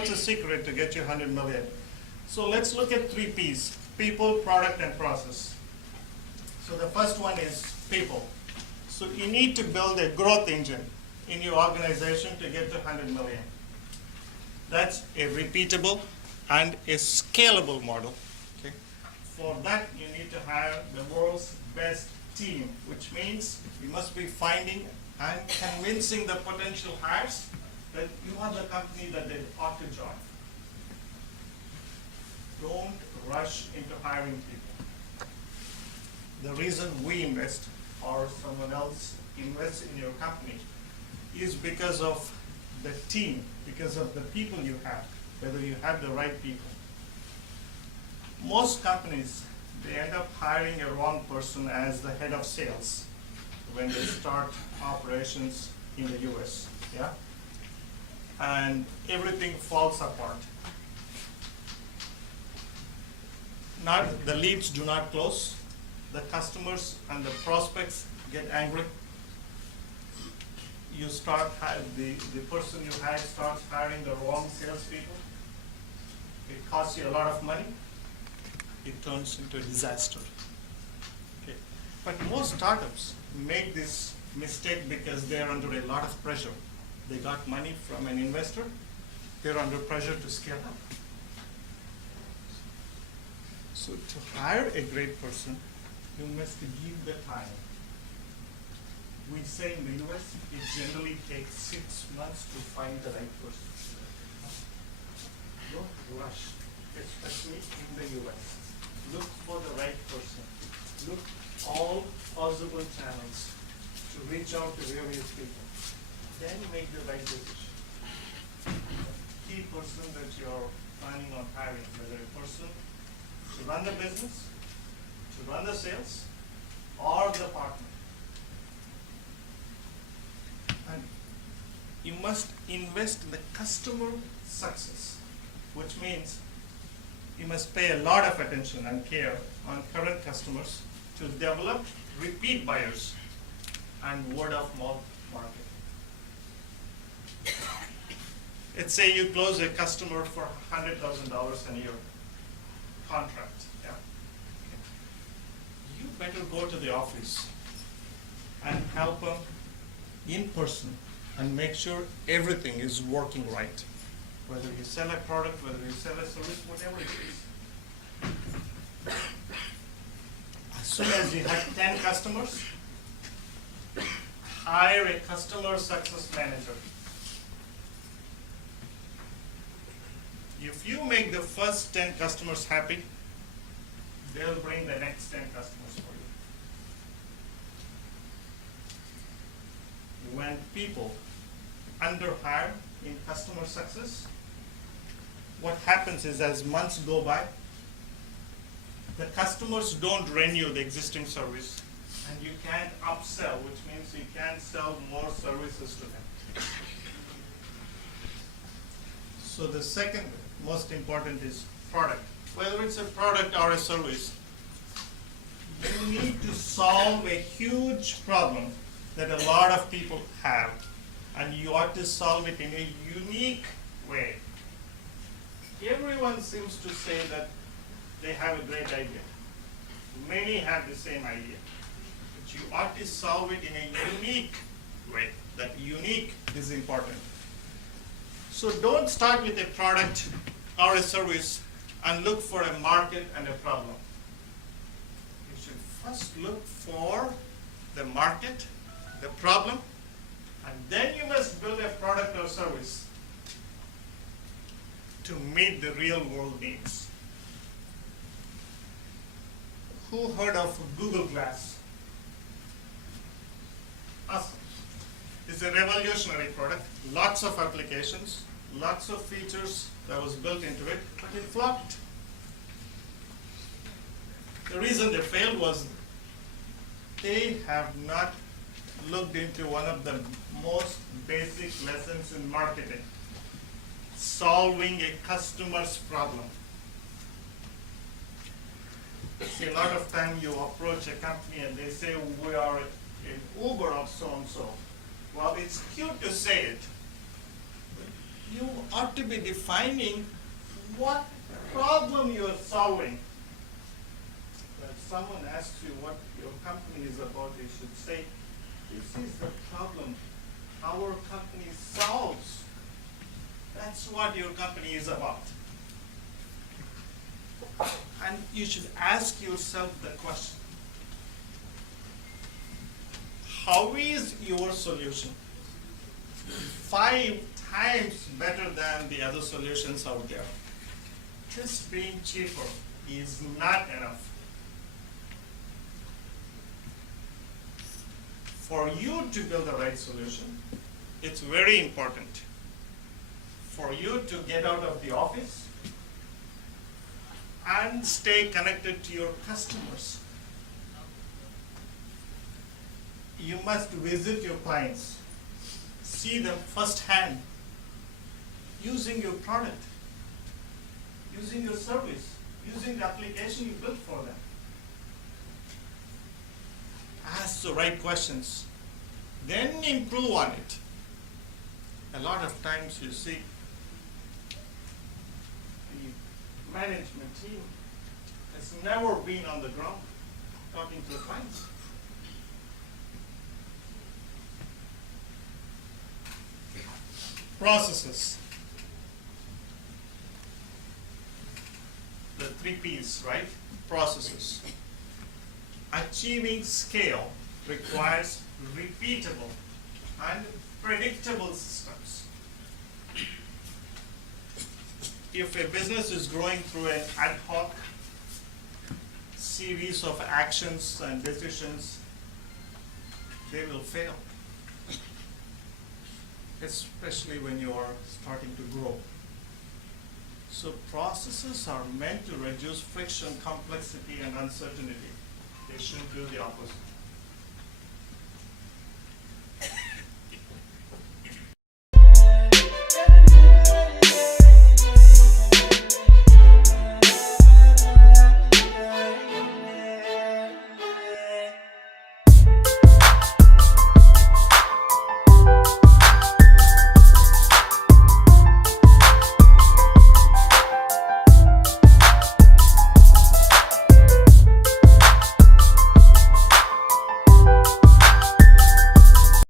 what's the secret to get you 100 million? So let's look at 3 P's: people, product, and process. So the first one is people. So you need to build a growth engine in your organization to get to 100 million. That's a repeatable and a scalable model. Okay? For that, you need to have the world's best team, which means you must be finding and convincing the potential hires that you are the company that they ought to join. Don't rush into hiring people. The reason we invest or someone else invests in your company is because of the team, because of the people you have, whether you have the right people. Most companies, they end up hiring a wrong person as the head of sales when they start operations in the US, yeah? And everything falls apart. The leads do not close, the customers and the prospects get angry. You start, the person you hire starts hiring the wrong salespeople. It costs you a lot of money. It turns into a disaster. Okay. But most startups make this mistake because they're under a lot of pressure. They got money from an investor. They're under pressure to scale up. So to hire a great person, you must give the time. We say in the US, it generally takes 6 months to find the right person. Don't rush, especially in the US. Look for the right person. Look all possible channels to reach out to various people. Then make the right decision. The key person that you're planning on hiring, whether a person to run the business, to run the sales, or the partner. And you must invest in the customer success, which means you must pay a lot of attention and care on current customers to develop repeat buyers and word of mouth marketing. Let's say you close a customer for $100,000 a year contract. Yeah. You better go to the office and help them in person and make sure everything is working right. Whether you sell a product, whether you sell a service, whatever it is. As soon as you have 10 customers, hire a customer success manager. If you make the first 10 customers happy, they'll bring the next 10 customers for you. When people underhire in customer success, what happens is as months go by, the customers don't renew the existing service, and you can't upsell, which means you can't sell more services to them. So the second most important is product. Whether it's a product or a service, you need to solve a huge problem that a lot of people have, and you ought to solve it in a unique way. Everyone seems to say that they have a great idea. Many have the same idea. But you ought to solve it in a unique way. That unique is important. So don't start with a product or a service and look for a market and a problem. You should first look for the market, the problem, and then you must build a product or service to meet the real world needs. Who heard of Google Glass? Awesome. It's a revolutionary product, lots of applications, lots of features that was built into it, but it flopped. The reason they failed was they have not looked into one of the most basic lessons in marketing: solving a customer's problem. See, a lot of time you approach a company and they say, we are an Uber of so-and-so. Well, it's cute to say it. You ought to be defining what problem you're solving. If someone asks you what your company is about, you should say, this is the problem our company solves. That's what your company is about. And you should ask yourself the question, how is your solution 5 times better than the other solutions out there? Just being cheaper is not enough. For you to build the right solution, it's very important for you to get out of the office and stay connected to your customers. You must visit your clients, see them firsthand, using your product, using your service, using the application you built for them. Ask the right questions, then improve on it. A lot of times you see the management team has never been on the ground talking to the clients. Processes. The 3 P's, right? Processes. Achieving scale requires repeatable and predictable systems. If a business is growing through an ad hoc series of actions and decisions, they will fail, especially when you are starting to grow. So processes are meant to reduce friction, complexity, and uncertainty. They shouldn't do the opposite.